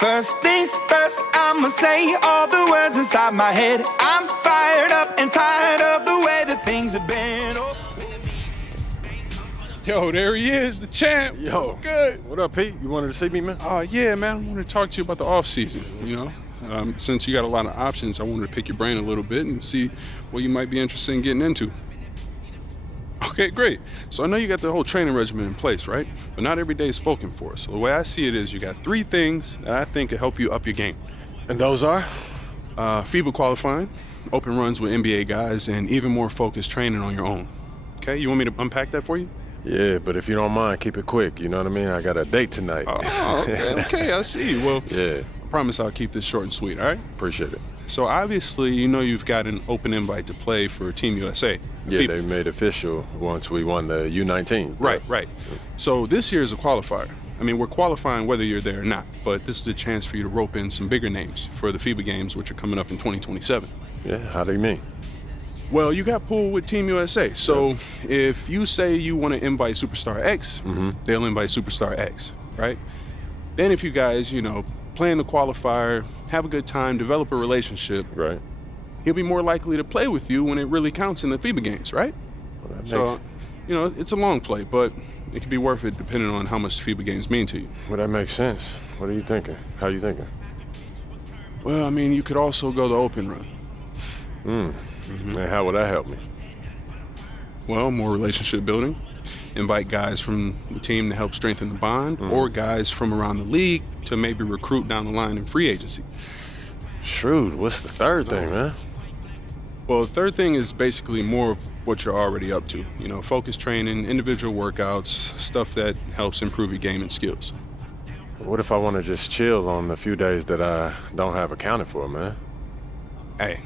First things first, I'ma say all the words inside my head. I'm fired up and tired of the way that things have been. Yo, there he is, the champ. Yo, what's good? What up, Pete? You wanted to see me, man? Yeah, man. I wanted to talk to you about the off season. You know, since you got a lot of options, I wanted to pick your brain a little bit and see what you might be interested in getting into. Okay, great. So I know you got the whole training regimen in place, right? But not every day is spoken for. So the way I see it is you got 3 things that I think can help you up your game. And those are? FIBA qualifying, open runs with NBA guys, and even more focused training on your own. Okay, you want me to unpack that for you? Yeah, but if you don't mind, keep it quick. You know what I mean? I got a date tonight. Oh, okay, I see. Well, yeah. I promise I'll keep this short and sweet, all right? Appreciate it. So obviously, you know you've got an open invite to play for Team USA. Yeah, FIBA. they made official once we won the U19. Right. So this year is a qualifier. I mean, we're qualifying whether you're there or not, but this is a chance for you to rope in some bigger names for the FIBA games, which are coming up in 2027. Yeah, how do you mean? Well, you got pulled with Team USA. So if you say you want to invite Superstar X, they'll invite Superstar X, right? Then if you guys, you know, play in the qualifier, have a good time, develop a relationship, Right. he'll be more likely to play with you when it really counts in the FIBA games, right? Well, So, you know, it's a long play, but it can be worth it depending on how much the FIBA games mean to you. Well, that makes sense. What are you thinking? How are you thinking? Well, I mean, you could also go the open run. And how would that help me? Well, more relationship building. Invite guys from the team to help strengthen the bond, or guys from around the league to maybe recruit down the line in free agency. Shrewd. What's the third thing, man? Well, the third thing is basically more of what you're already up to. You know, focus training, individual workouts, stuff that helps improve your game and skills. What if I want to just chill on the few days that I don't have accounted for, man? Hey,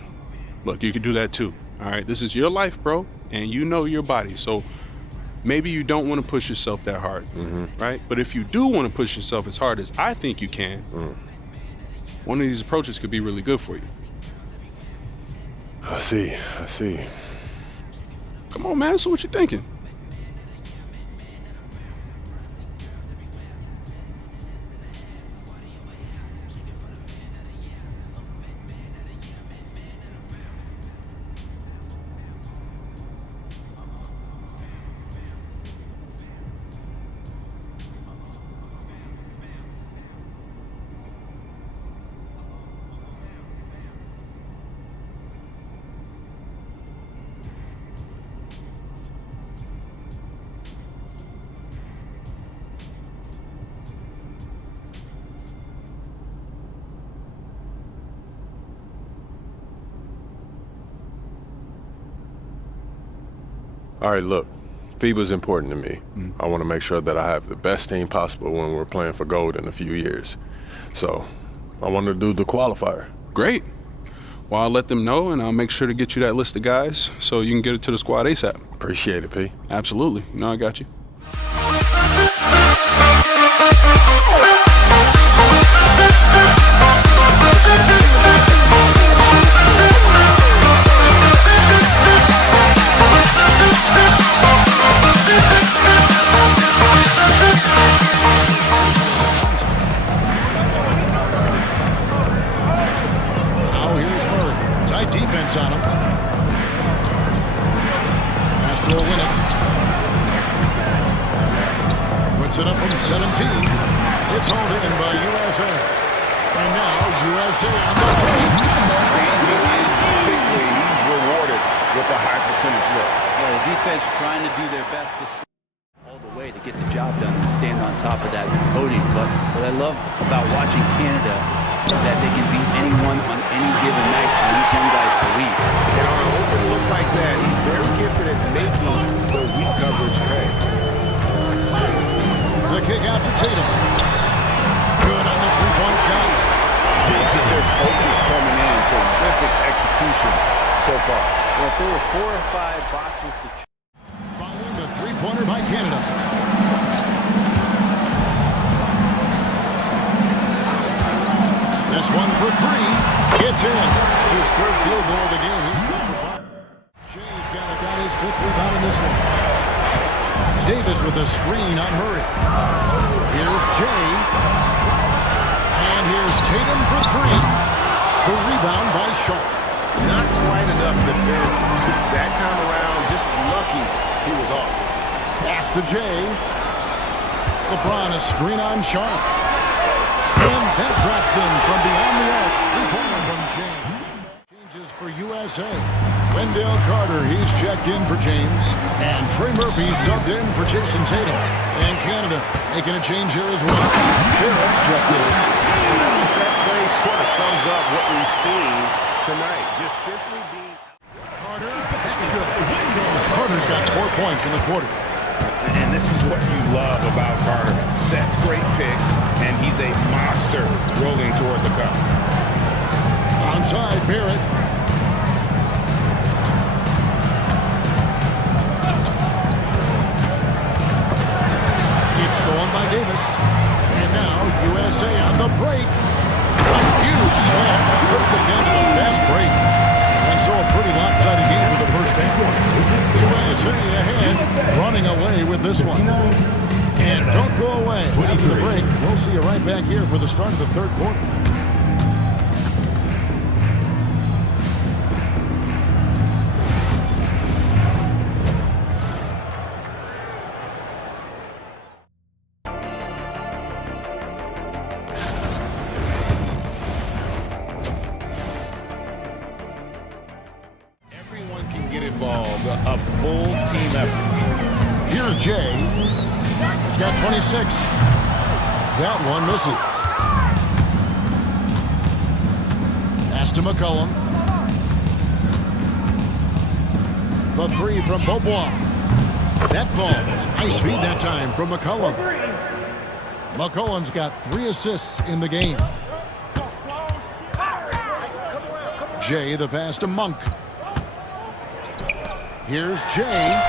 look, you can do that too. All right, this is your life, bro, and you know your body. So maybe you don't want to push yourself that hard, right? But if you do want to push yourself as hard as I think you can, one of these approaches could be really good for you. I see. Come on, man, so what you thinking? All right, look, FIBA's important to me. I want to make sure that I have the best team possible when we're playing for gold in a few years. So I want to do the qualifier. Great. Well, I'll let them know, and I'll make sure to get you that list of guys so you can get it to the squad ASAP. Appreciate it, P. Absolutely. You know I got you. Defense on him. Astro win it. Puts it up from 17. It's hauled in by USA. And now USA on the play. Seeing he wins quickly, he's rewarded with a high percentage look. Yeah, the defense trying to do their best to all the way to get the job done and stand on top of that podium. But what I love about watching Canada is that they can beat anyone on any given night, and these young guys believe. And on an open look like that, he's very gifted at making the weak coverage pay. The kick out to Tatum. Good on the three-point shot. Their focus coming in, terrific execution so far. Well, if there were 4 or 5 boxes to Following the three-pointer by Canada. This one for 3. Gets in. It's his 3rd field goal of the game. He's 3 for 5. Jay's got his 5th rebound in this one. Davis with a screen on Murray. Here's Jay. And here's Tatum for three. The rebound by Sharp. Not quite enough defense that time around. Just lucky he was off. Pass to Jay. LeBron, a screen on Sharp. And that drops in from beyond the arc. Three-pointer from James. Changes for USA. Wendell Carter, he's checked in for James. And Trey Murphy subbed in for Jason Tatum. And Canada making a change here as well. Barrett's checked in. That play sort of sums up what we've seen tonight. Just simply being... Carter, that's good. Carter's got 4 points in the quarter. And this is what you love about Carter. Sets great picks, and he's a monster rolling toward the cup. Onside, Barrett. It's stolen by Davis. And now USA on the break. A huge slam. Perfect end of the fast break. And so a pretty lopsided game for the first half. USA ahead, running away with this one. And don't go away. After the break, we'll see you right back here for the start of the third quarter. Everyone can get involved. A full team effort. Here's Jay. He's got 26. That one misses. Pass to McCollum. The three from Beaubois. That falls. Nice feed that time from McCollum. McCollum's got 3 assists in the game. Jay, the pass to Monk. Here's Jay.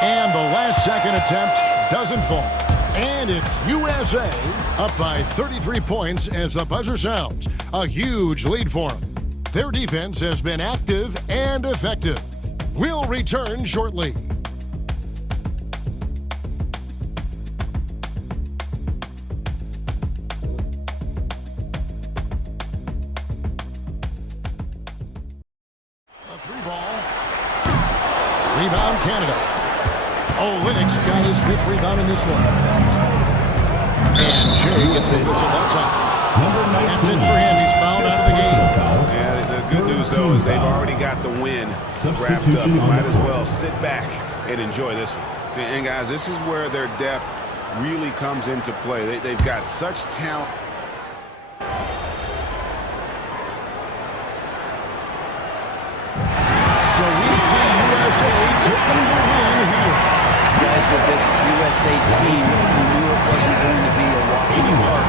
And the last second attempt doesn't fall. And it's USA up by 33 points as the buzzer sounds. A huge lead for them. Their defense has been active and effective. We'll return shortly. A 3-ball. Rebound Canada. Olynyk got his 5th rebound in this one. And Jay gets the whistle that time. That's it for him. He's fouled out of the game. Yeah, the good news, though, is they've already got the win wrapped up. You might as well sit back and enjoy this one. And, guys, this is where their depth really comes into play. They've got such talent. So we see USA taking the win here. Guys, with this USA team, we knew it wasn't going to be a walk in the park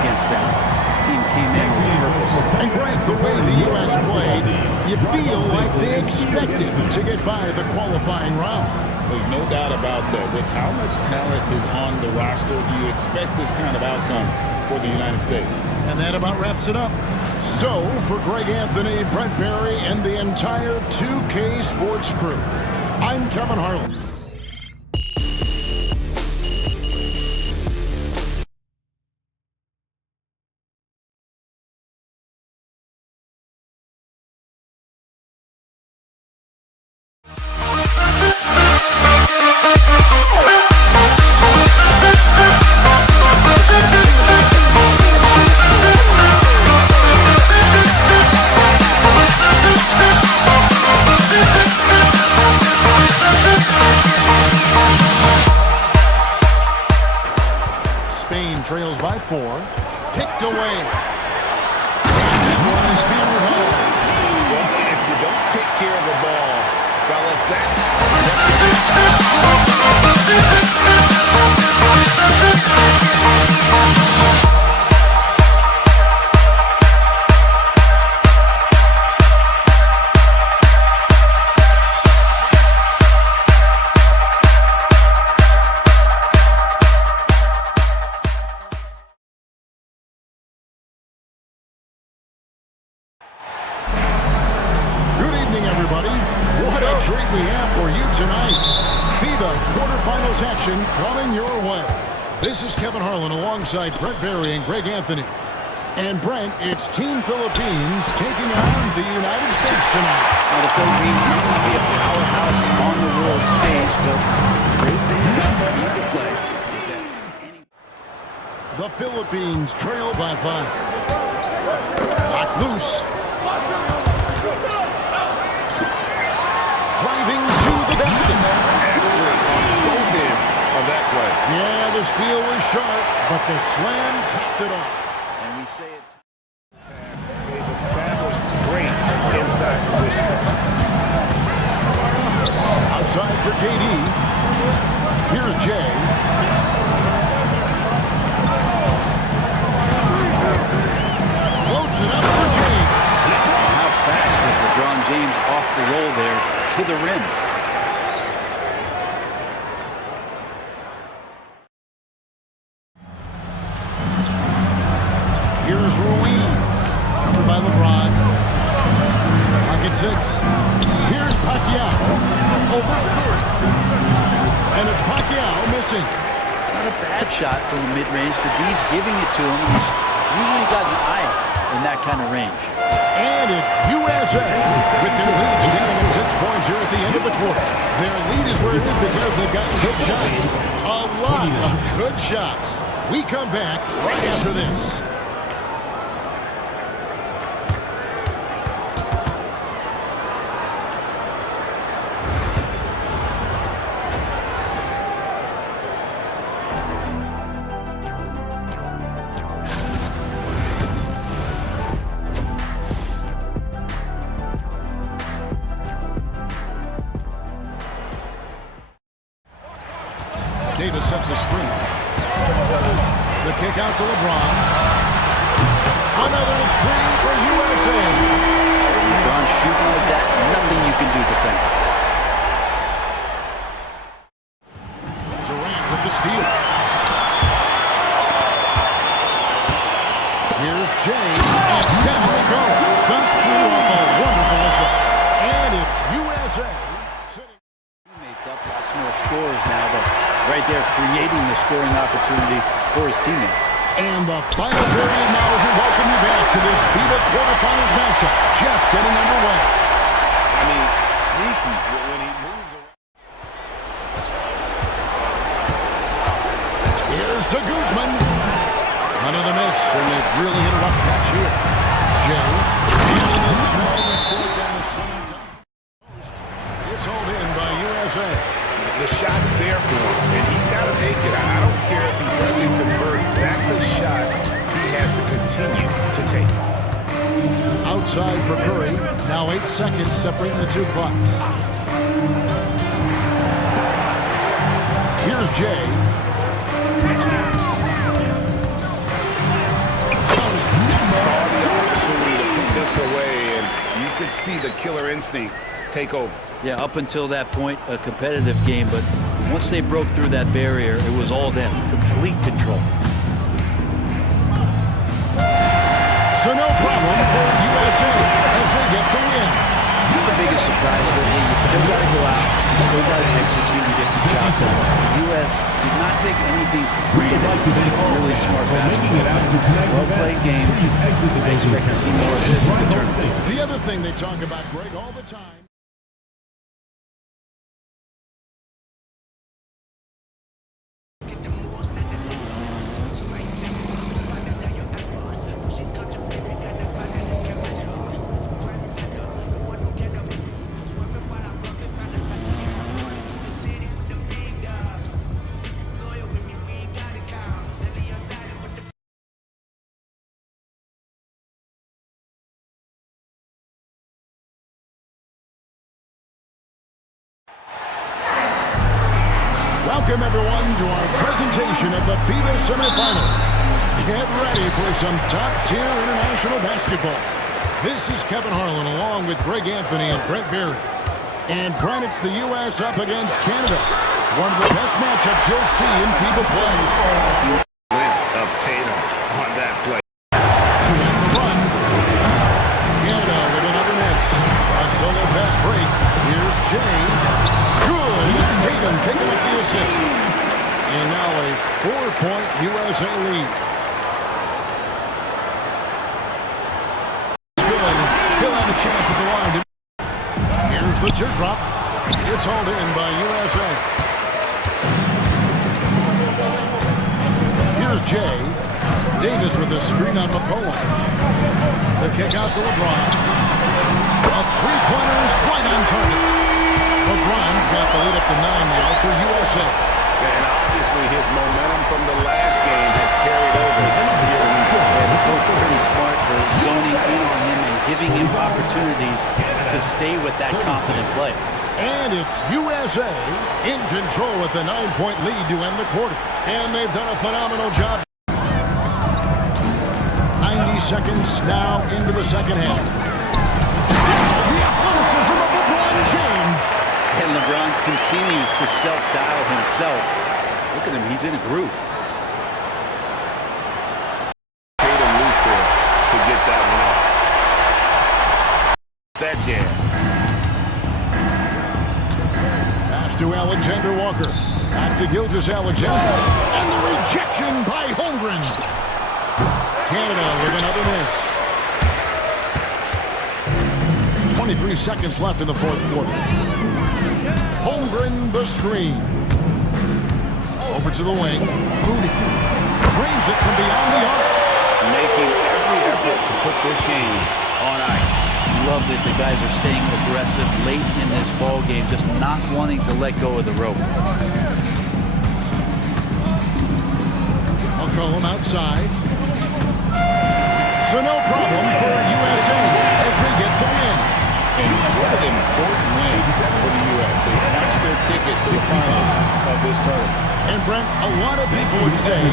against them. This team came in with purpose. And Greg, the way the U.S. played, you feel like they expected to get by the qualifying round. There's no doubt about that. With how much talent is on the roster, you expect this kind of outcome for the United States. And that about wraps it up. So, for Greg Anthony, Brent Barry, and the entire 2K Sports crew, I'm Kevin Harlan. Spain trails by 4. Picked away. And that one is hammered home. Well, if you don't take care of the ball, fellas, everybody. What a treat we have for you tonight. Fiba quarterfinals action coming your way. This is Kevin Harlan alongside Brent Barry and Greg Anthony. And Brent, it's Team Philippines taking on the United States tonight. Now, the Philippines might not be a powerhouse on the world stage, but the great thing about Fiba play is that the Philippines trail by 5. Knocked loose. Driving to the basket. Excellent on both ends of that play. Yeah, the steal was sharp, but the slam topped it off. and we say it. They've established great inside position. Outside for KD. Here's Jay. Floats it up for James. And how fast was LeBron James off the roll there to the rim? Here's Rui. Covered by LeBron. Pocket 6. Here's Pacquiao. Over Curry. And it's Pacquiao missing. Not a bad shot from the mid-range. The D's giving it to him. He's usually got an eye in that kind of range. And it's USA with their lead standing at 6 points here at the end of the quarter. Their lead is where it is because they've gotten good shots. A lot of good shots. We come back right after this. Davis sets a screen. The kick out to LeBron. Another 3 for USA. LeBron shooting like that, nothing you can do defensively. Durant with the steal. Here's James, and down they go. Dunked through off a wonderful assist. And it's USA. Teammates up, lots more scores now, but right there creating the scoring opportunity for his teammate. And the final period now as we welcome you back to this FIBA quarterfinals matchup. Just getting underway. I mean, sneaky when he moves around. Here's to Guzman. Another miss, and they've really hit a rough patch here. Jay. And it's no mistake on the same time. It's hauled in by USA. The shot's there for him, and he's got to take it. I don't care if he doesn't convert. That's a shot he has to continue to take. Outside for Curry. Now 8 seconds separating the two clocks. Here's Jay. Saw the opportunity to put this away, and you could see the killer instinct take over. Yeah, up until that point, a competitive game, but once they broke through that barrier, it was all them. Complete control. So no problem for USA as they get the win. Not the biggest surprise, but hey, you still got to go out, you still got to execute and get the job done. The U.S. did not take anything for granted. Really smart basketball. Well-played game. I expect to see more of this in the tournament. The other thing they talk about, Greg, all the time. Welcome, everyone, to our presentation of the FIBA semifinal. Get ready for some top-tier international basketball. This is Kevin Harlan along with Greg Anthony and Brent Berry. And Brent, it's the U.S. up against Canada. One of the best matchups you'll see in FIBA play. Length of Tatum on that play. To end the run. Canada with another miss. A solo fast break. Here's Jay. Good. It's Tatum picking up the assist. And now a 4-point USA lead. chance at the line. Here's the teardrop. It's hauled in by USA. Here's Jay. Davis with a screen on McCollum. The kick out to LeBron. A three-pointer's right on target. LeBron's got the lead up to 9 now for USA. And obviously his momentum from the last game has carried over. And the coach was pretty smart for zoning in on him and giving him opportunities to stay with that confident play. And it's USA in control with the 9-point lead to end the quarter. And they've done a phenomenal job. 90 seconds now into the second half. The athleticism of LeBron James. And LeBron continues to self-dial himself. Look at him, he's in a groove. Tatum loose there to get that one off. That jam. Pass to Alexander Walker. Back to Gilgeous-Alexander. And the rejection by Holmgren. Canada with another miss. 23 seconds left in the fourth quarter. Holmgren the screen. Over to the wing. Mooney drains it from beyond the arc. Making every effort to put this game on ice. Love that the guys are staying aggressive late in this ball game, just not wanting to let go of the rope. McCollum outside. So no problem for USA as they get the win. And what an important win for the U.S. They punched their ticket to the finals of this tournament. And Brent, a lot of people would say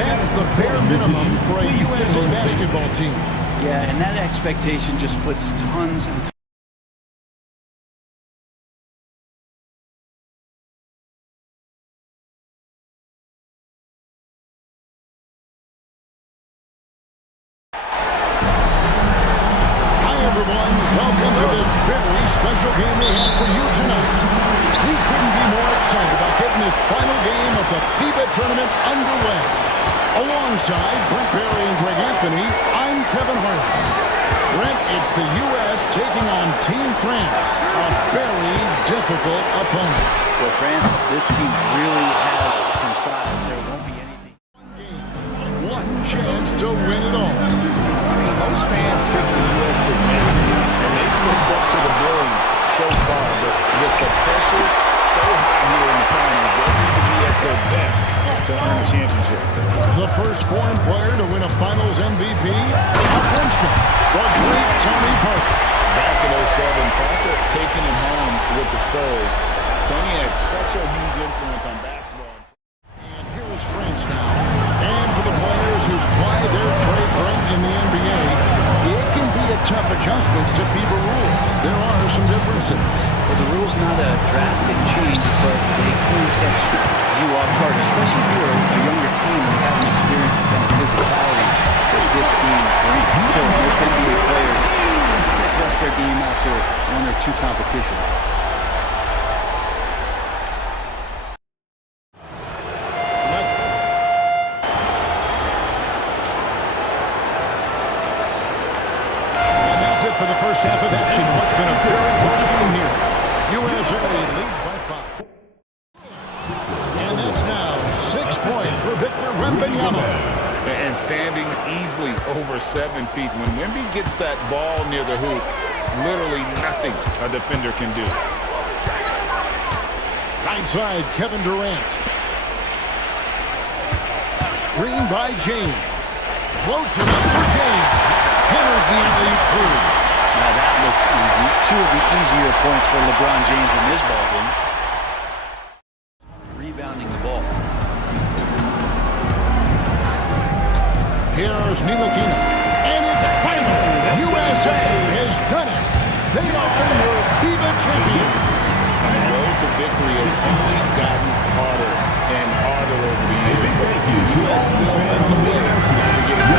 that's the bare minimum for a USA basketball team. Yeah, and that expectation just puts tons and tons. Welcome to this very special game we have for you tonight. We couldn't be more excited about getting this final game of the Fiba tournament underway. Alongside Brent Barry and Greg Anthony, I'm Kevin Harlan. Brent, it's the U.S. taking on Team France, a very difficult opponent. Well, France, this team really has some size. There won't be anything. One chance to win it all. Most fans pick the U.S. to win, and they've lived up to the billing so far, but with the pressure so high here in the finals, they need to be at their best to earn a championship. The first foreign player to win a finals MVP, a Frenchman, the great Tony Parker. Back in 07, Parker taking it home with the Spurs. Tony had such a huge influence on basketball. And here is France now. And for the players who ply their trade right in the NBA, it can be a tough adjustment to FIBA rules. There are some differences. Well, the rule's not a drastic change, but they can catch you off guard, especially if you're a younger team and you haven't experienced the kind of physicality that this game brings. Still, most NBA players adjust their game after one or two competitions. For the first half of action, what's been a very close game here. USA leads by 5. And that's now 6 points for Victor Wembanyama. And standing easily over 7 feet. When Wemby gets that ball near the hoop, literally nothing a defender can do. Right side, Kevin Durant. Screen by James. Floats it up for James. Hammers the alley-oop through. Now that looked easy. Two of the easier points for LeBron James in this ballgame. Rebounding the ball. Here's Ntilikina. And it's final. USA has done it. They are your FIBA champions. And the road to victory has only gotten harder and harder over the years. But the U.S. still has a way to get it.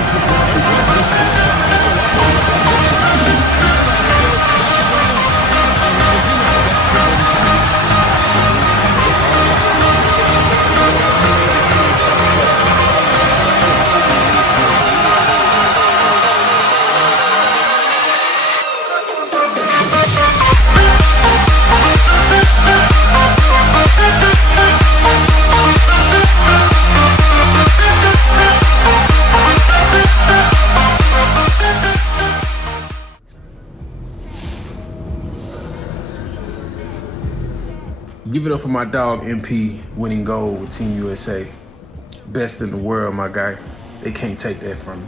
Give it up for my dog MP winning gold with Team USA. Best in the world, my guy. They can't take that from me.